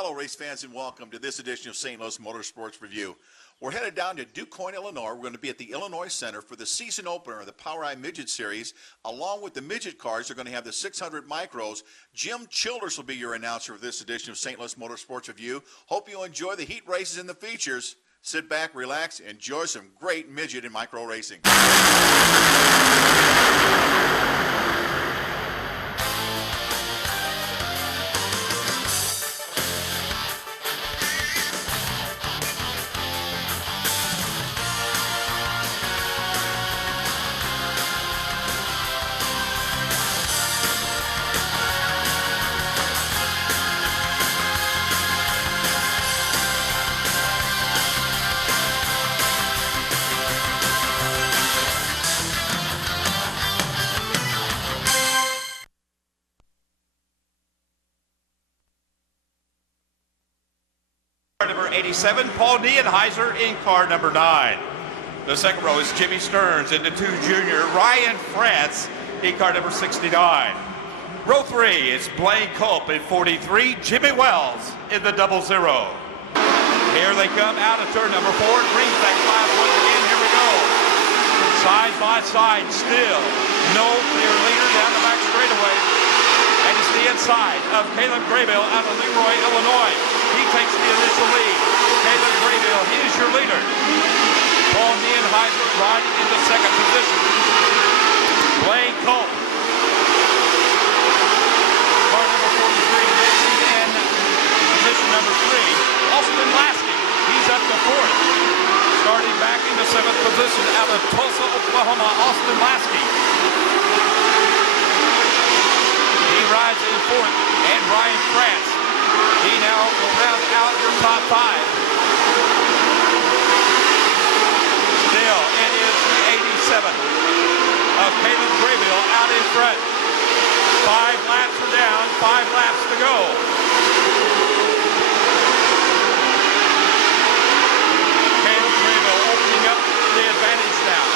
Hello, race fans, and welcome to this edition of St. Louis Motorsports Review. We're headed down to DuQuoin, Illinois. We're going to be at the Illinois Center for the season opener of the Power I Midget Series. Along with the midget cars, they're going to have the 600 micros. Jim Childers will be your announcer for this edition of St. Louis Motorsports Review. Hope you enjoy the heat races and the features. Sit back, relax, enjoy some great midget and micro racing. Number 87, Paul Nienheiser in car number 9. The second row is Jimmy Stearns in the 2 junior, Ryan France in car number 69. Row 3 is Blaine Culp in 43, Jimmy Wells in the 00. Here they come out of turn number 4, green flag flies once again, here we go. Side by side, still no clear leader down the back straightaway. And it's the inside of Caleb Graybill out of Leroy, Illinois. He takes the initial lead. Caleb Graybill, he is your leader. Paul Nienheiser riding in the second position. Blaine Culp. Car number 43 racing in position number 3. Austin Lasky, he's up to 4th. Starting back in the 7th position out of Tulsa, Oklahoma, Austin Lasky. He rides in 4th, and Ryan France. He now will round out your top 5. Still, it is the 87 of Caleb Graybill out in front. 5 laps are down, 5 laps to go. Caleb Graybill opening up the advantage now.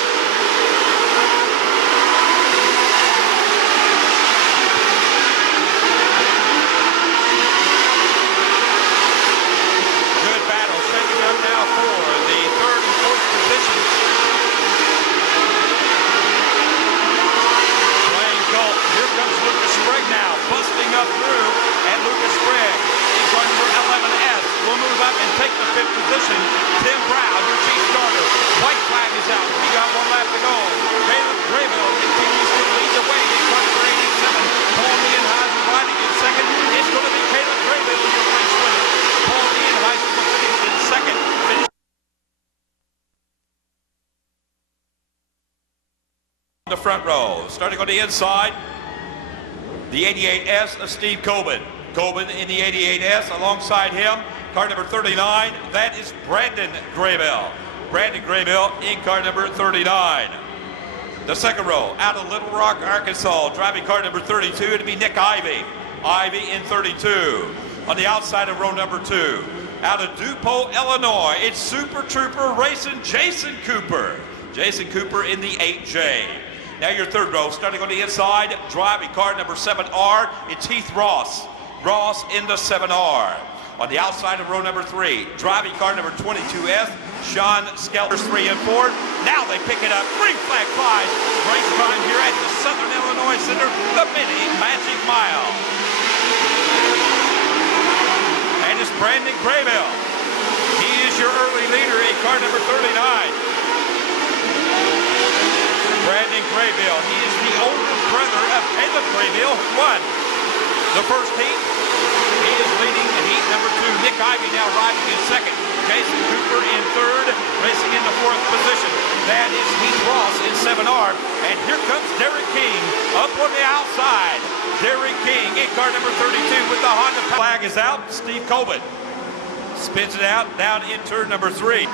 Now for the 3rd and 4th positions. Blaine Culp. Here comes Lucas Sprague now, busting up through, and Lucas Sprague in car number 11S will move up and take the 5th position. Tim Brown, your chief starter. White flag is out. He got 1 lap to go. Caleb Graybill continues to lead the way in car number 87. Paul Nienheiser riding in 2nd. It's going to be Caleb Graybill, your race winner. Paul Nienheiser will finish in 2nd. The front row, starting on the inside, the 88S of Steve Coben. Coben in the 88S, alongside him, car number 39, that is Brandon Graybill. Brandon Graybill in car number 39. The second row, out of Little Rock, Arkansas, driving car number 32, it'll be Nick Ivey. Ivey in 32. On the outside of row number 2, out of DuPont, Illinois, it's Super Trooper racing Jason Cooper. Jason Cooper in the 8J. Now your third row, starting on the inside, driving car number 7R, it's Heath Ross. Ross in the 7R. On the outside of row number 3, driving car number 22S, Sean Skelters 3 and 4. Now they pick it up. Green flag flies. Race time here at the Southern Illinois Center, the Mini Magic Mile. And it's Brandon Graybill. He is your early leader in car number 39. Brandon Graybill, he is the older brother of Caleb Graybill, who won the first heat. He is leading the heat number 2. Nick Ivey now riding in 2nd. Jason Cooper in 3rd, racing in the 4th position. That is Heath Ross in 7R. And here comes Derek King up on the outside. Derek King in car number 32 with the Honda flag is out. Steve Coben spins it out down in turn number 3.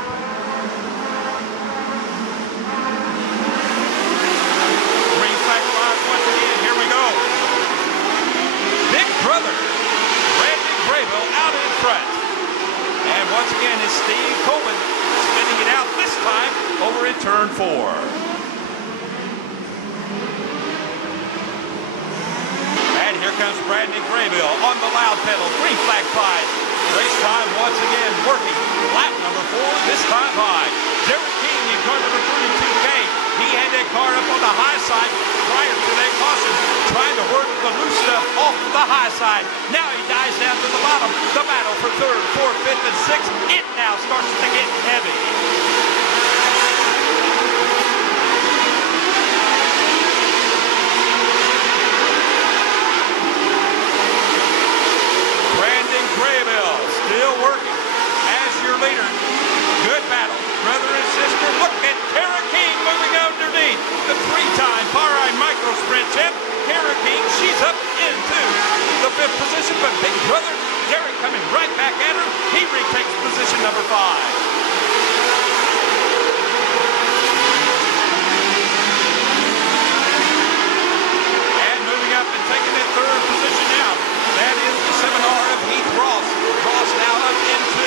Brother, Brandon Graybill out in front. And once again is Steve Coben spinning it out, this time over in turn 4. And here comes Brandon Graybill on the loud pedal. Green flag flies. Race time once again working. Lap number 4, this time by Derek King in car number 32K. He had that car up on the high side prior to that caution, trying to work the loose stuff off the high side. Now he dives down to the bottom. The battle for 3rd, 4th, 5th, and 6th. It now starts to get heavy. Brandon Graybill still working as your leader. Good battle, brother and sister. Look at Kara King moving underneath. The 3-time Power I Micro Sprint champ, Kara King. She's up into the 5th position, but big brother Derek coming right back at her. He retakes position number 5. And moving up and taking that 3rd position now. That is the 7R of Heath Ross. Ross now up into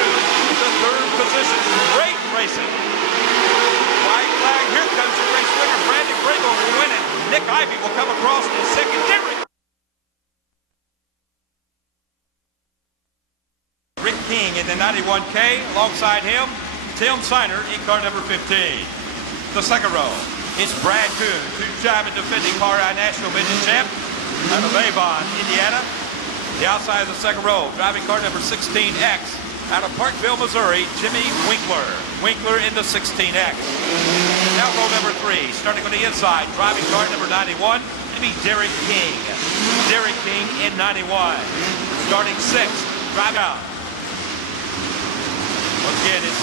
the 3rd position. Great racing. White flag. Here comes the race winner. Brandon Graybill will win it. Nick Ivey will come across in 2nd. Rick King in the 91K. Alongside him, Tim Siner in car number 15. The 2nd row. It's Brad Kuhn, 2-time and defending Power I National Midget champ out of Avon, Indiana. The outside of the 2nd row, driving car number 16X out of Parkville, Missouri, Jimmy Winkler. Winkler in the 16X. Now row number 3, starting on the inside, driving car number 91, to be Derek King. Derek King in 91. Starting 6th, drive out. Once again, it's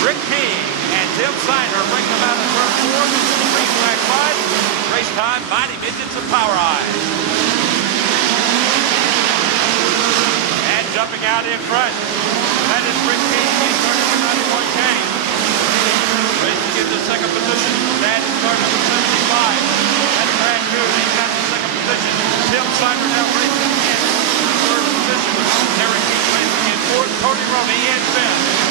Rick King and Tim Siner bring them out of turn 4. Green flag 5. Race time, Mighty Midgets of Power I. Jumping out in front. That is Rick King in car number 91K. Racing into 2nd position. That is car number 75. That's Brad Kuhn. He's got the 2nd position. Tim Siner now racing in 3rd position. Derek King racing in 4th. Tony Romy in 5th.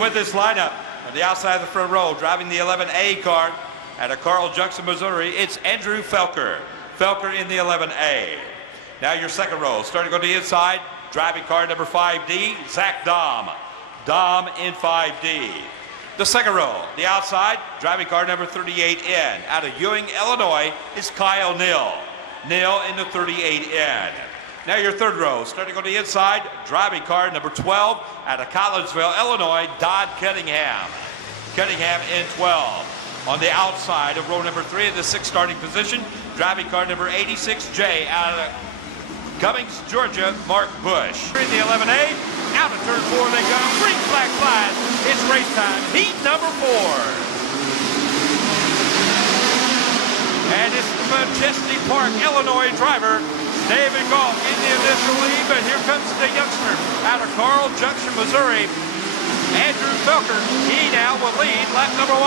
With this lineup, on the outside of the front row, driving the 11A car out of Carl Junction, Missouri, it's Andrew Felker. Felker in the 11A. Now your 2nd row, starting on the inside, driving car number 5D, Zach Dom. Dom in 5D. The 2nd row, the outside, driving car number 38N. Out of Ewing, Illinois, is Kyle Neal. Neal in the 38N. Now your 3rd row, starting on the inside, driving car number 12 out of Collinsville, Illinois, Dodd Cunningham. Cunningham in 12. On the outside of row number 3 in the 6th starting position, driving car number 86J out of Cummings, Georgia, Mark Bush. In the 11A, out of turn 4 they go. Green flag flies. It's race time. Heat number 4. And it's the Majesty Park, Illinois driver, David Galt in the initial lead, but here comes the youngster out of Carl Junction, Missouri, Andrew Felker. He now will lead lap number 1.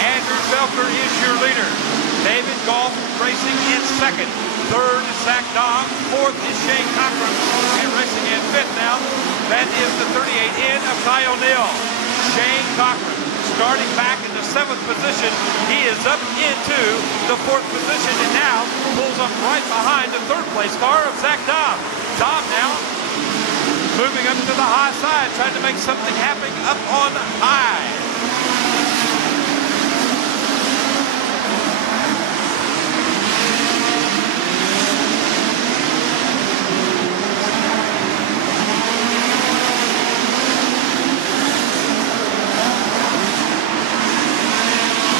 Andrew Felker is your leader. David Galt racing in 2nd. 3rd is Zach Dom. 4th is Shane Cochran. And racing in fifth now. That is the 38N of Kyle Neal. Shane Cochran starting back in the 7th position. He is up into the 4th position and now pulls up right behind the 3rd place car of Zach Dobb. Dobb now moving up to the high side, trying to make something happen up on high.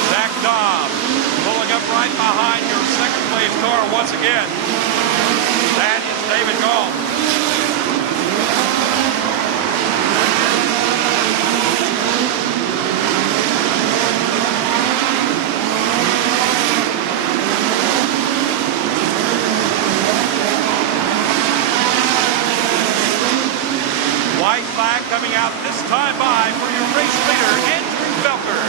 Zach Dobb pulling up right behind your 2nd place car once again. That is David Gall. White flag coming out this time by for your race leader, Andrew Felker.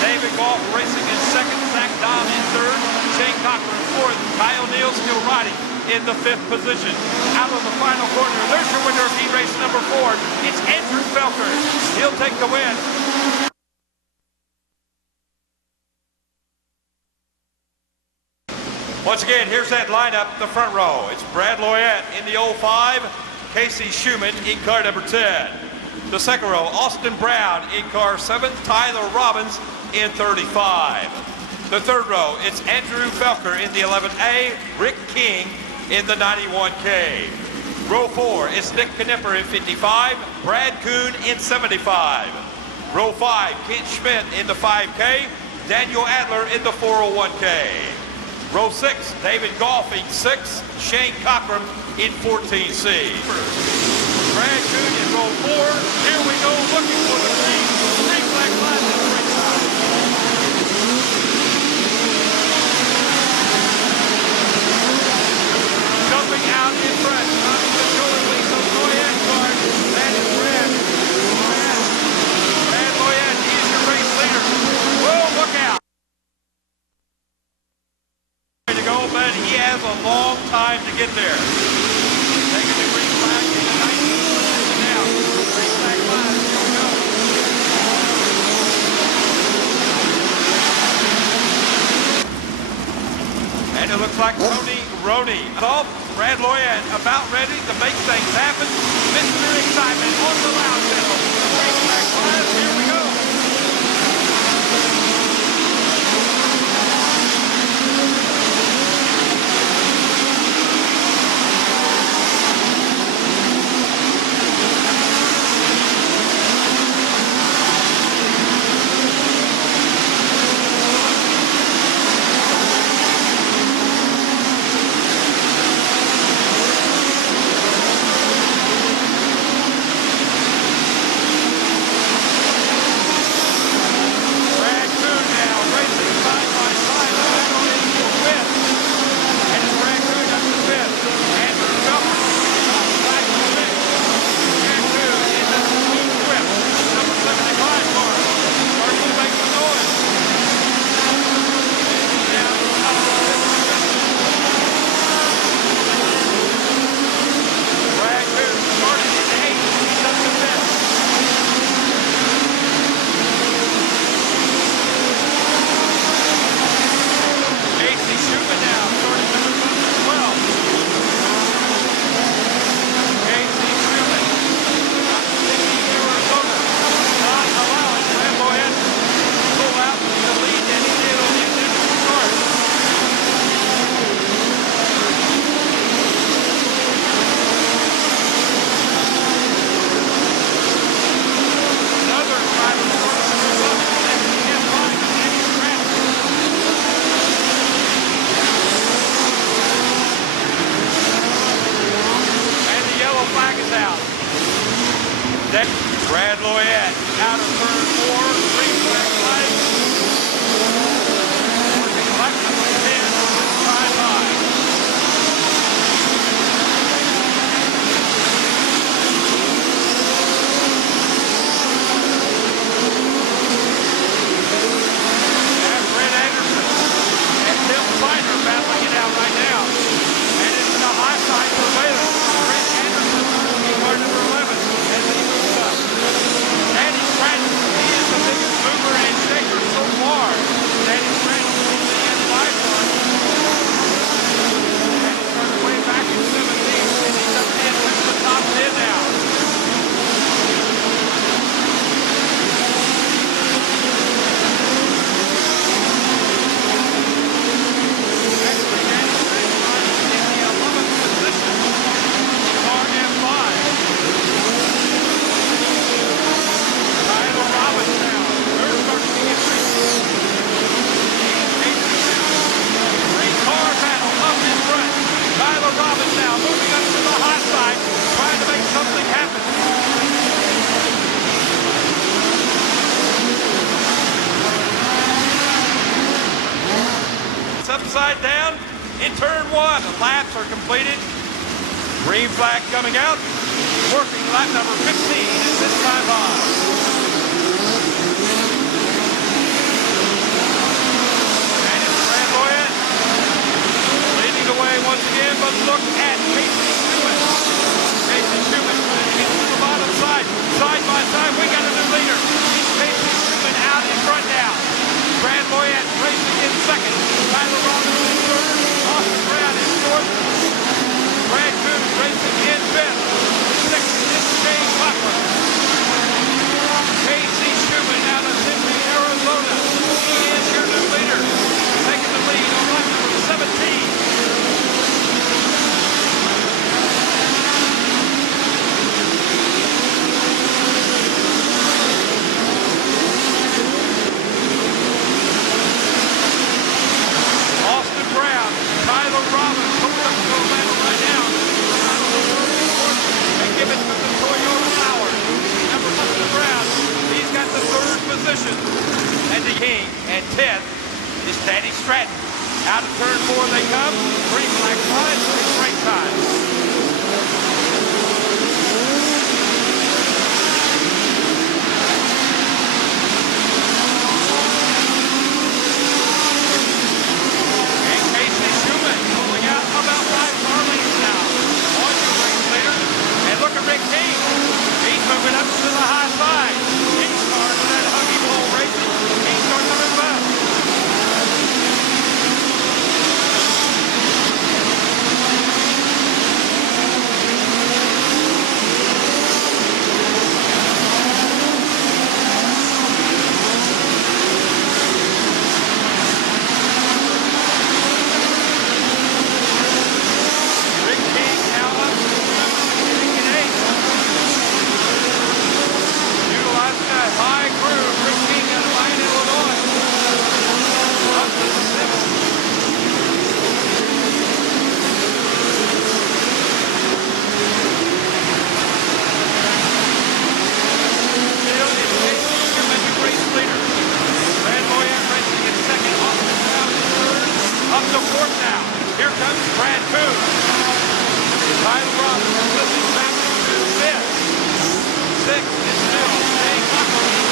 David Goff racing in 2nd, Zach Dobb in 3rd, Shane Cochran 4th, Kyle Neal still riding in the 5th position. Out of the final corner, there's your winner of heat race number 4. It's Andrew Felker. He'll take the win. Once again, here's that lineup, the front row. It's Brad Loyette in the 05, Casey Schumann in car number 10. The 2nd row, Austin Brown in car 7, Tyler Robbins in 35. The 3rd row, it's Andrew Felker in the 11A, Rick King in the 91K. Row 4, it's Nick Knipper in 55, Brad Kuhn in 75. Row 5, Kent Schmidt in the 5K, Daniel Adler in the 401K. Row 6, David Goff in 6, Shane Cochran in 14C. Brad Kuhn in row 4. Here we go, looking for the green flag line at the racetrack. Jumping out in front, not controllably, so Loyette car. That is Brad. Brad Loyette, he is your race leader. Whoa, look out. To go, but he has a long time to get there. Taking the green flag in 19 now. Green flag line, here we go. And it looks like Tony Roney. Brad Loyette about ready to make things happen. Mr. Excitement on the loud channel. Green flag line, here we go. Brad Loyette out of turn 4, green flag line. Working left number 10, time by. And Brett Anderson and Tim Feiner battling it out right now. And it's the high side for Baylor. Brett Anderson in slide down in turn 1. The laps are completed. Green flag coming out. Working lap number 15 at this time on. And it's Flamboyant leading the way once again, but look at Casey Schumann. Casey Schumann getting to the bottom side. Side by side, we got a new leader. Casey Schumann out in front now. Flamboyant racing in second. Tyler Robinson in third. Austin Brown in fourth. Brad Coons racing in fifth. Sixth is Shane Butler. Casey Schumann out of Tempe, Arizona. He is your new leader. Taking the lead on lap number 17. Tyler Robbins coming up to the battle right now. And give it to the Toyota Power. Number 1 Brown. He's got the 3rd position. And the King. And 10th is Danny Stratton. Out of turn 4 they come. Green flag flies. It's break time. Rick King, he's moving up to the high side. He's starting that huggy pole racing. He's starting to move up. High groove, Rick King out of Lyon, Illinois. Up to the 7th. Still is Casey Schumann, the race leader. Flamboyant racing in second, Austin Brown in third. Up to 4th now. Here comes Brad Coons. Tyler Robinson slipping back to 5th. 6th is still Shane Buckle.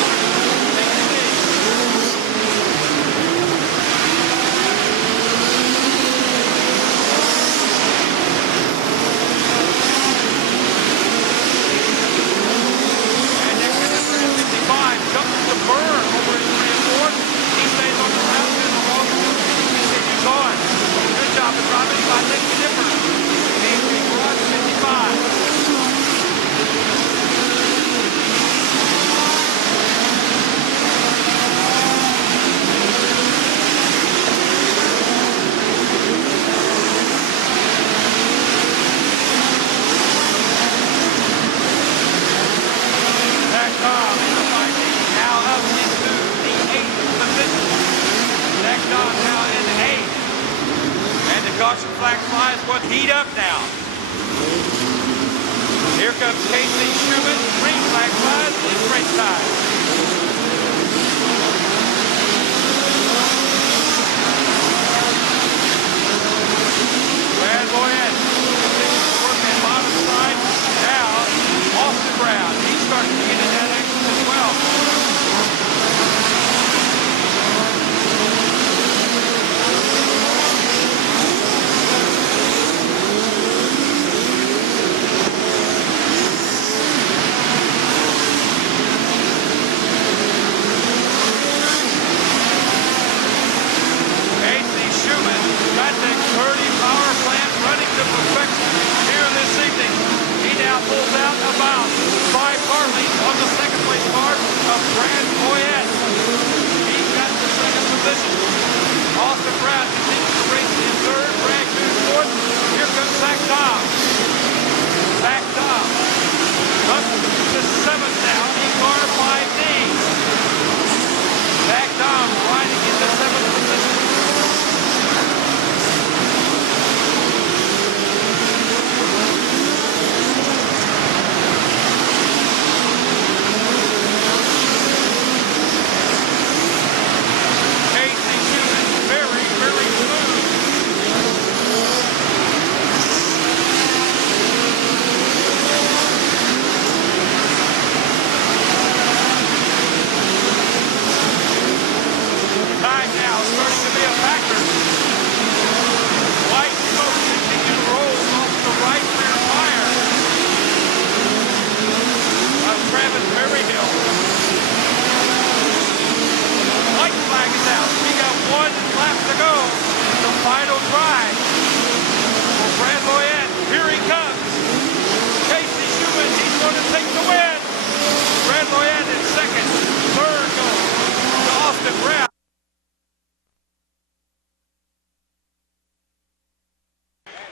Jumps the burn over in 3 and 4. He stays on the ground to the road. He continues on. Good job of driving by Nick Dipper. He's run 55. Caution flag flies, one heat up now. Here comes Casey Schumann. Green flag flies, it's race time. Flamboyant continues to work that bottom side. Now, Austin Brown, he's starting to get in that action as well.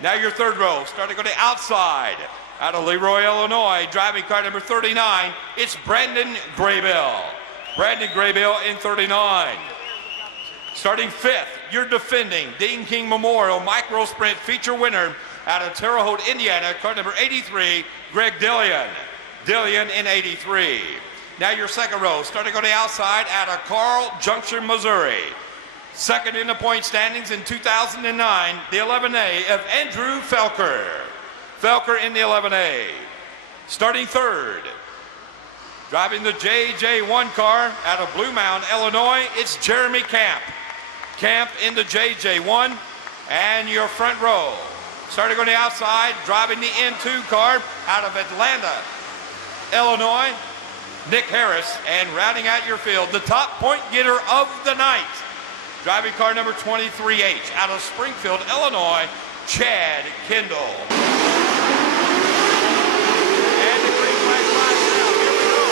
Now your third row, starting on the outside. Out of Leroy, Illinois, driving car number 39, it's Brandon Graybill. Brandon Graybill in 39. Starting fifth, your defending Dean King Memorial Micro Sprint feature winner out of Terre Haute, Indiana, car number 83, Greg Dillion. Dillion in 83. Now your second row, starting on the outside out of Carl Junction, Missouri. Second in the point standings in 2009, the 11A of Andrew Felker. Felker in the 11A. Starting third, driving the JJ1 car out of Blue Mound, Illinois, it's Jeremy Camp. Camp in the JJ1. And your front row, starting on the outside, driving the N2 car out of Atlanta, Illinois, Nick Harris. And rounding out your field, the top point getter of the night, driving car number 23H out of Springfield, Illinois, Chad Kendall. And the green flag flies out. Here we go.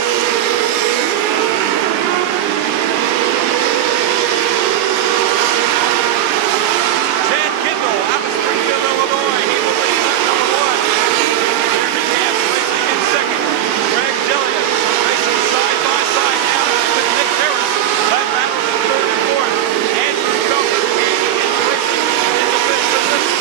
Chad Kendall out of Springfield, Illinois. He will lead at number one. Jeremy Camp racing in second. Greg Dillion racing side by side now with Nick Harris. That battle in third and fourth. Andrew Felker in the fifth position.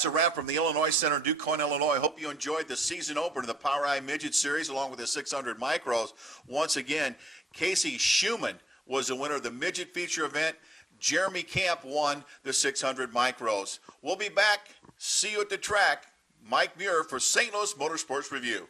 that's a wrap from the Illinois Center in DuQuoin, Illinois. Hope you enjoyed the season opener of the Power I Midget Series along with the 600 micros. Once again, Casey Schumann was the winner of the midget feature event. Jeremy Camp won the 600 micros. We'll be back. See you at the track. Mike Muir for St. Louis Motorsports Review.